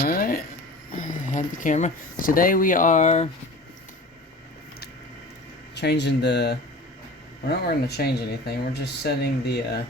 Alright, had the camera. Today we are changing we're not going to change anything, we're just setting we're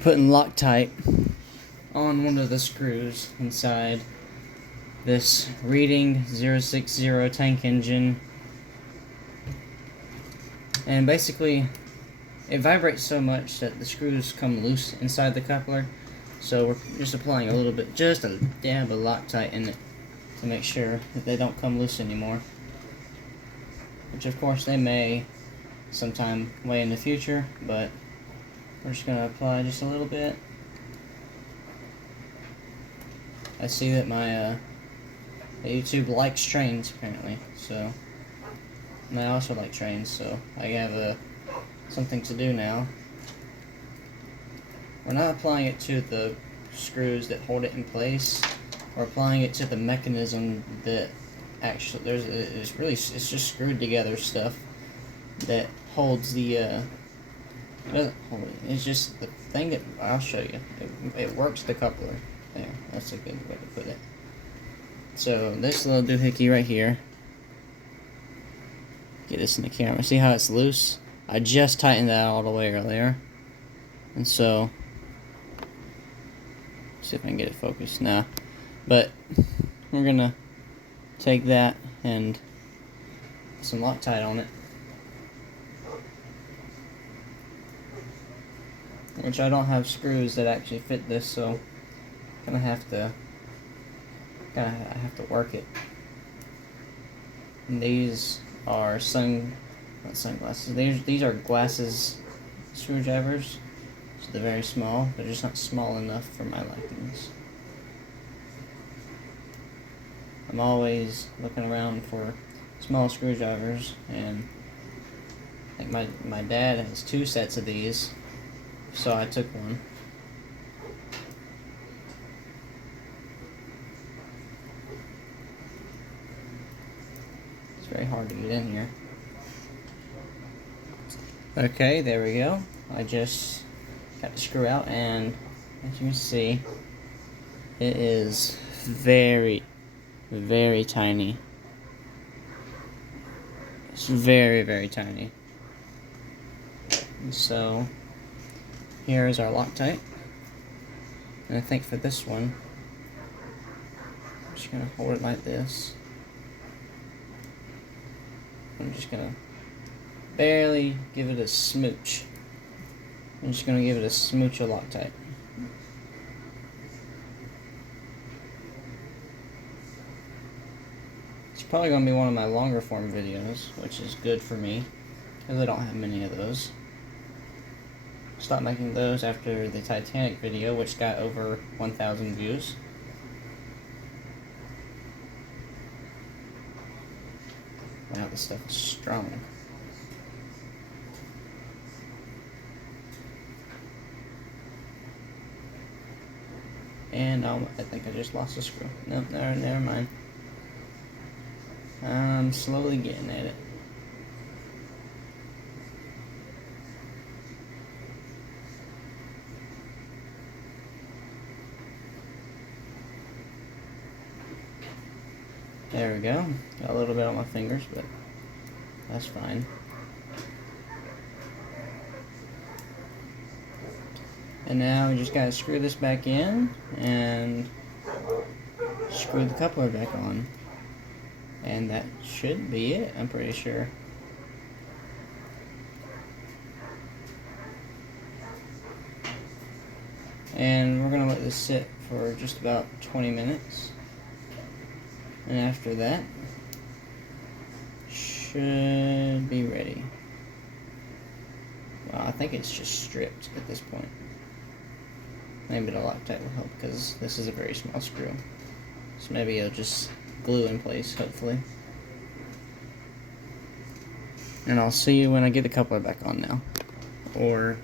putting Loctite on one of the screws inside this Reading 060 tank engine. And basically, it vibrates so much that the screws come loose inside the coupler. So we're just applying a little bit, just a dab of Loctite in it to make sure that they don't come loose anymore. Which of course they may sometime way in the future, but we're just going to apply just a little bit. I see that my YouTube likes trains apparently, so and I also like trains, so I have something to do now. We're not applying it to the screws that hold it in place. We're applying it to the mechanism that actually it's just screwed together stuff that holds the it doesn't hold it. It's just the thing that I'll show you. It works the coupler. There, that's a good way to put it. So this little doohickey right here. Get this in the camera. See how it's loose? I just tightened that all the way earlier, and so. See if I can get it focused now. But we're gonna take that and put some Loctite on it, which I don't have screws that actually fit this, so I have to work it. And these are not sunglasses. These are glasses screwdrivers. So they're very small. They're just not small enough for my likings. I'm always looking around for small screwdrivers, and I think my dad has 2 sets of these, so I took one. It's very hard to get in here. Okay, there we go. I just got the screw out, and as you can see, it is very, very tiny. It's very, very tiny. And so here is our Loctite, and I think for this one, I'm just gonna hold it like this. I'm just gonna barely give it a smooch. I'm just going to give it a smooch of Loctite. It's probably going to be one of my longer form videos, which is good for me, because I don't have many of those. Stopped making those after the Titanic video, which got over 1,000 views. Wow, this stuff is strong. And I think I just lost a screw. Nope, never mind. I'm slowly getting at it. There we go. Got a little bit on my fingers, but that's fine. And now we just gotta screw this back in and screw the coupler back on. And that should be it, I'm pretty sure. And we're gonna let this sit for just about 20 minutes. And after that, should be ready. Well, I think it's just stripped at this point. Maybe the Loctite will help, because this is a very small screw. So maybe it'll just glue in place, hopefully. And I'll see you when I get the coupler back on now. Or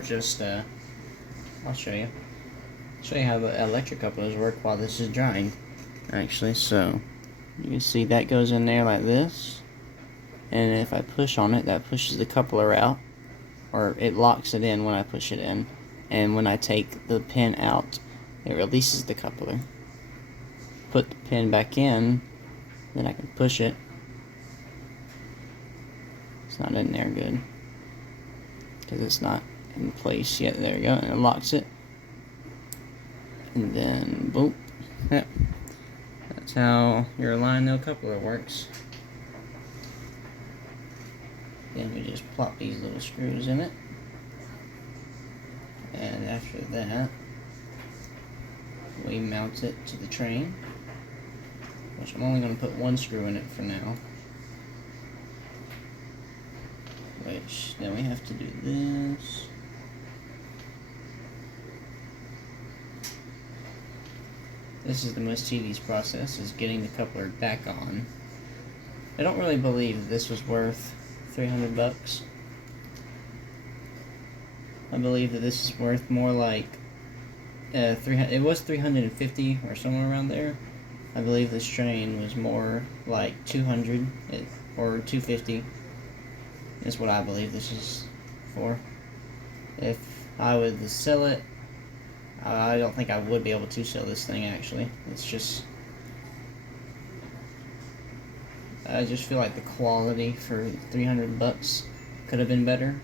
just, I'll show you. Show you how the electric couplers work while this is drying. Actually, so you can see that goes in there like this. And if I push on it, that pushes the coupler out. Or it locks it in when I push it in. And when I take the pin out, it releases the coupler. put the pin back in, then I can push it. It's not in there good because it's not in place yet. There we go, and it locks it. And then boom. Yep. That's how your lionel coupler works. Then we just plop these little screws in it. And after that, we mount it to the train, which I'm only going to put one screw in it for now. Which, then we have to do this. This is the most tedious process, is getting the coupler back on. I don't really believe that this was worth 300 bucks. I believe that this is worth more like it was 350 or somewhere around there. I believe this train was more like 200 or 250 is what I believe this is for. If I would sell it, I don't think I would be able to sell this thing actually. It's just, I just feel like the quality for 300 bucks could have been better.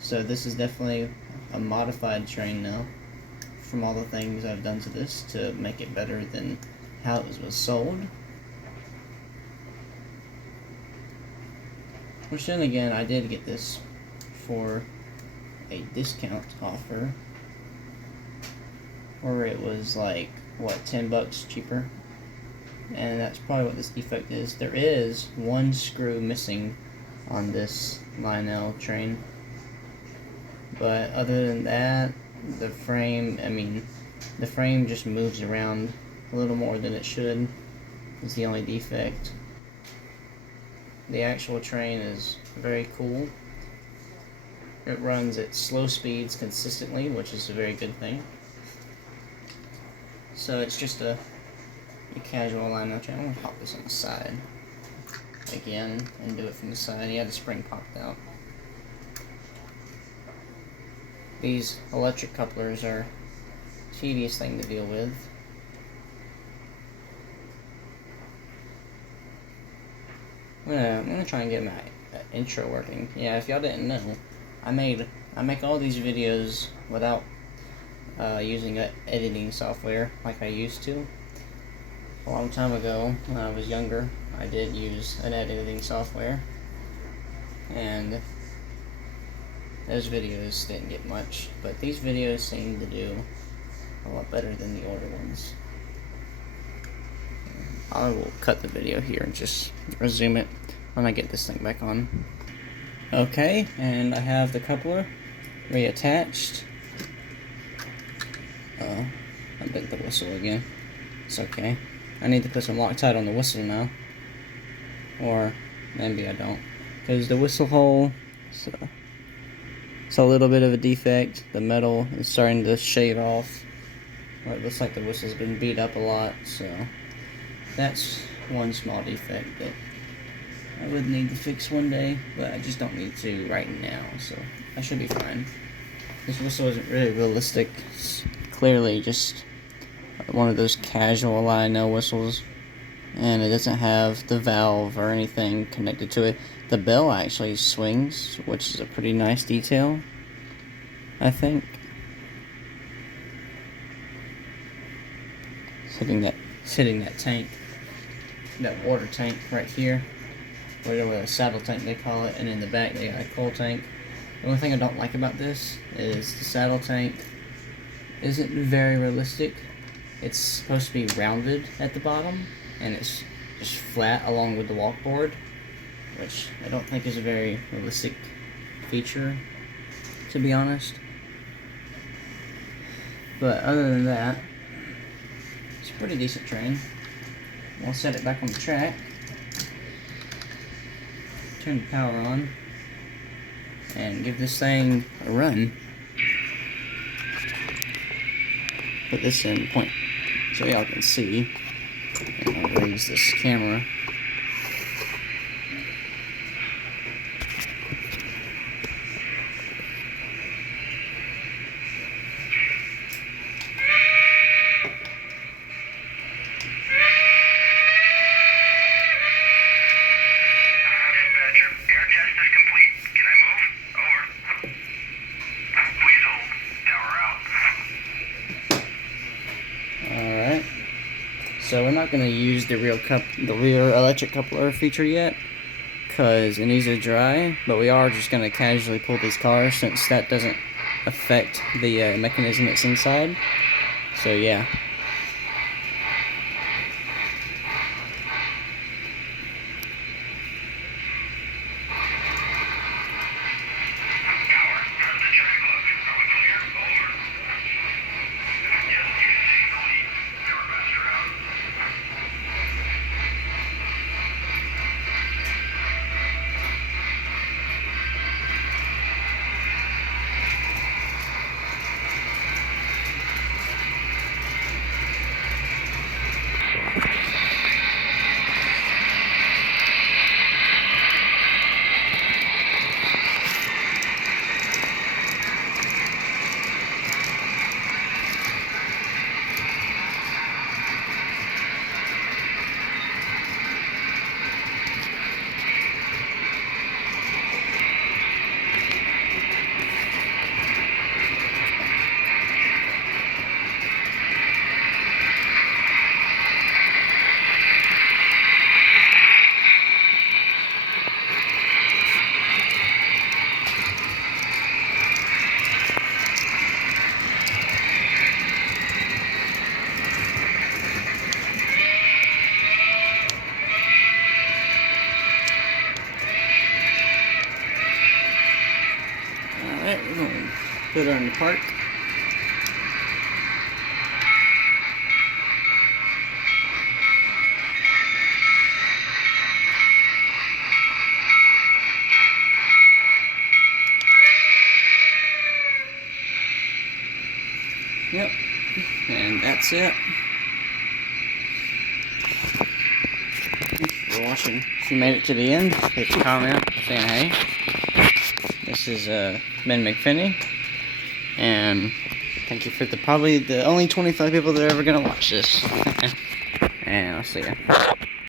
So this is definitely a modified train now from all the things I've done to this to make it better than how it was sold. Which then again, I did get this for a discount offer, or it was like, what, 10 bucks cheaper. And that's probably what this defect is. There is one screw missing on this lionel train. But other than that, the frame, the frame just moves around a little more than it should. Is the only defect. The actual train is very cool. It runs at slow speeds consistently, which is a very good thing. So it's just a casual lionel train. I'm going to pop this on the side again and do it from the side. Yeah, the spring popped out. These electric couplers are a tedious thing to deal with. I'm gonna try and get my intro working. Yeah, if y'all didn't know, I make all these videos without using editing software like I used to. A long time ago, when I was younger, I did use an editing software, and those videos didn't get much, but these videos seem to do a lot better than the older ones. I will cut the video here and just resume it when I get this thing back on. Okay, and I have the coupler reattached. I bent the whistle again. It's okay. I need to put some Loctite on the whistle now. Or maybe I don't. Because the whistle hole, it's a little bit of a defect. The metal is starting to shave off. Or it looks like the whistle's been beat up a lot, so that's one small defect that I would need to fix one day, but I just don't need to right now, so I should be fine. This whistle isn't really realistic. It's clearly just one of those casual lionel whistles, and it doesn't have the valve or anything connected to it. The bell actually swings, which is a pretty nice detail, I think. It's hitting that tank, that water tank right here, or a saddle tank they call it, and in the back they got a coal tank. The only thing I don't like about this is the saddle tank isn't very realistic. It's supposed to be rounded at the bottom, and it's just flat along with the walkboard, which I don't think is a very realistic feature, to be honest. But other than that, it's a pretty decent train. We'll set it back on the track, turn the power on, and give this thing a run. Put this in point so y'all can see, and I'll raise this camera. So we're not going to use the rear electric coupler feature yet, because it needs to dry, but we are just going to casually pull these cars since that doesn't affect the mechanism that's inside. So yeah. Alright, we're going to put her in the park. Yep, and that's it. Thank you for watching. If you made it to the end, hit the comment saying hey. This is Ben McPhinney, and thank you for probably the only 25 people that are ever gonna watch this. And I'll see ya.